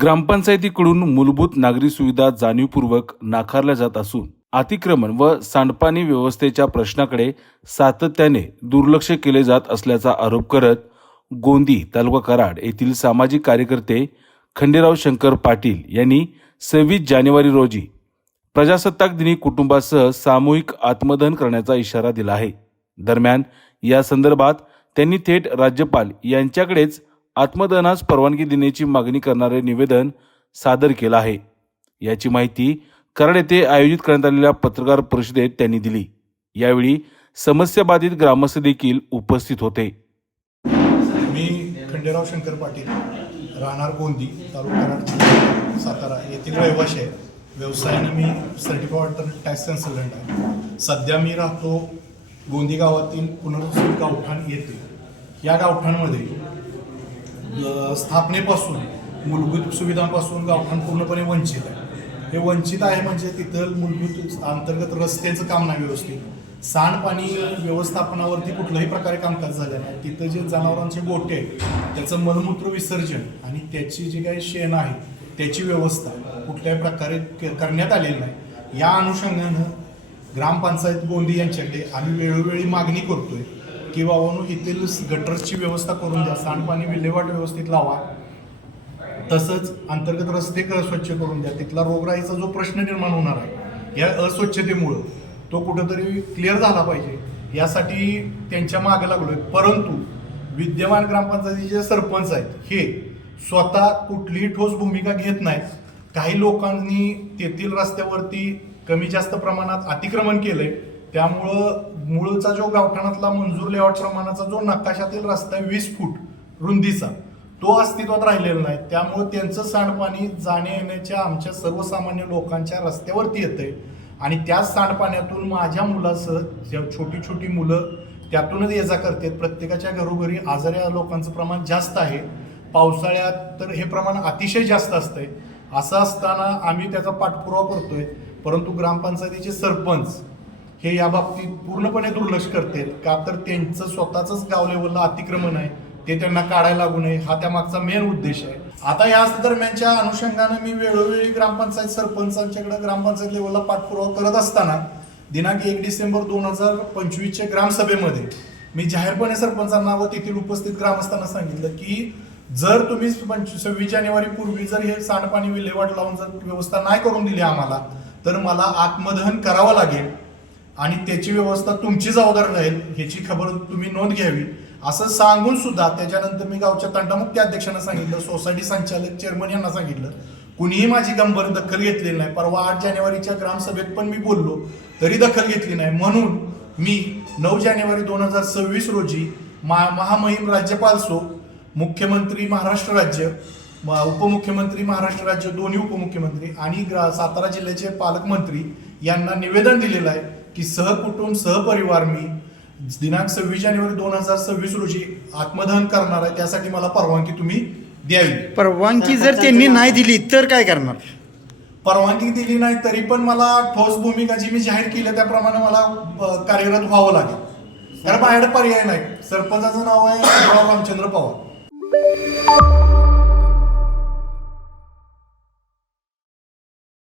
ग्रामपंचायतीकडून मूलभूत नागरी सुविधा जाणीवपूर्वक नाकारल्या जात असून अतिक्रमण व सांडपाणी व्यवस्थेच्या प्रश्नाकडे सातत्याने दुर्लक्ष केले जात असल्याचा आरोप करत गोंदी तालुका कराड येथील सामाजिक कार्यकर्ते खंडेराव शंकर पाटील यांनी 26 जानेवारी रोजी प्रजासत्ताक दिनी कुटुंबासह सामूहिक आत्मदहन करण्याचा इशारा दिला आहे। दरम्यान या संदर्भात त्यांनी थेट राज्यपाल यांच्याकडेच आत्मदहनास परवानगी देण्याची मागणी करणारे निवेदन सादर केलं आहे। याची माहिती कराड येथे आयोजित करण्यात आलेल्या पत्रकार परिषदेत त्यांनी दिली। यावेळी समस्याबाधित ग्रामस्थ देखील उपस्थित होते। मी खंडेराव शंकर पाटील, राहणार गोंदी, तालुका कराड, जिल्हा सातारा येथील रहिवासी आहे। व्यवसायाने मी सर्टिफाईड टॅक्स कन्सल्टंट आहे। सध्या मी राहतो गोंदी गावातील पुनर्वसित गावठाण येथे। या गावठाणमध्ये स्थापनेपासून मूलभूत सुविधांपासून गावठाण पूर्णपणे वंचित आहे। हे वंचित आहे म्हणजे तिथं मूलभूत अंतर्गत रस्त्याचं काम नाही व्यवस्थित, सांडपाणी व्यवस्थापनावरती कुठल्याही प्रकारे कामकाज झालं नाही। तिथं जे जनावरांचे गोठे आहेत त्याचं मलमूत्र विसर्जन आणि त्याची जी काही शेण आहे त्याची व्यवस्था कुठल्याही प्रकारे करण्यात आलेली नाही। या अनुषंगानं ग्रामपंचायत गोंदी यांच्याकडे आम्ही वेळोवेळी मागणी करतोय की बाबांनो इथील गटरची व्यवस्था करून द्या, सांडपाणी विल्हेवाट व्यवस्थित लावा, तसंच अंतर्गत रस्ते स्वच्छ करून द्या। तिथला रोगराईचा जो प्रश्न निर्माण होणार आहे या अस्वच्छतेमुळं तो कुठंतरी क्लिअर झाला पाहिजे, यासाठी त्यांच्या मागे लागलोय। परंतु विद्यमान ग्रामपंचायतीचे सरपंच आहेत हे स्वतः कुठलीही ठोस भूमिका घेत नाहीत। काही लोकांनी तेथील रस्त्यावरती कमी जास्त प्रमाणात अतिक्रमण केलंय, त्यामुळं मूळचा जो गावठाणातला मंजूर लेआउट प्रमाणाचा जो नकाशातील रस्ता 20 फूट रुंदीचा तो अस्तित्वात राहिलेला नाही। त्यामुळे त्यांचं सांडपाणी जाण्या येण्याच्या आमच्या सर्वसामान्य लोकांच्या रस्त्यावरती येतंय आणि त्याच सांडपाण्यातून माझ्या मुलासह छोटी छोटी मुलं त्यातूनच ये जा करतात। प्रत्येकाच्या घरोघरी आजाऱ्या लोकांचं प्रमाण जास्त आहे। पावसाळ्यात तर हे प्रमाण अतिशय जास्त असतंय। असं असताना आम्ही त्याचा पाठपुरावा करतोय, परंतु ग्रामपंचायतीचे सरपंच हे या बाबतीत पूर्णपणे दुर्लक्ष करतात। का तर त्यांचं स्वतःच गाव लेवलला अतिक्रमण आहे, ते त्यांना काढायला लागू नये हा त्यामागचा मेन उद्देश आहे। आता या दरम्यानच्या अनुषंगाने मी वेळोवेळी ग्रामपंचायत सरपंचांच्याकडे ग्रामपंचायत लेवलला पाठपुरावा करत असताना दिनांक 1 डिसेंबर 2025च्या ग्रामसभेमध्ये मी जाहीरपणे सरपंचांना व तेथील उपस्थित ग्रामस्थांना सांगितलं की जर तुम्ही 26 जानेवारी पूर्वी जर हे सांडपाणी विल्हेवाट लावून जर व्यवस्था नाही करून दिली आम्हाला, तर मला आत्मदहन करावं लागेल आणि त्याची व्यवस्था तुमची जबाबदारी राहील, ह्याची खबर तुम्ही नोंद घ्यावी असं सांगून सुद्धा त्याच्यानंतर मी गावच्या तंटामुक्ती अध्यक्षांना सांगितलं, सोसायटी संचालक चेअरमन यांना सांगितलं, कुणीही माझी गंभीर दखल घेतलेली नाही। परवा 8 जानेवारीच्या ग्रामसभेत पण मी बोललो तरी दखल घेतली नाही। म्हणून मी 9 जानेवारी 2026 रोजी महामहिम राज्यपाल सो मुख्यमंत्री महाराष्ट्र राज्य, उपमुख्यमंत्री महाराष्ट्र राज्य, दोन्ही उपमुख्यमंत्री आणि सातारा जिल्ह्याचे पालकमंत्री यांना निवेदन दिलेलं आहे की सहकुटुंब सहपरिवार मी दिनांक 26 जानेवारी 2026 रोजी आत्मदहन करणार आहे। त्यासाठी मला परवानगी तुम्ही द्यावी। परवानगी जर त्यांनी नाही दिली तर काय करणार? परवानगी दिली नाही तरी पण मला ठोस भूमिका जी मी जाहीर केली त्याप्रमाणे मला कार्यरत व्हावं लागेल, कारण माझ्याकडे पर्याय नाही। सरपंचाचं नाव आहे रामचंद्र पवार।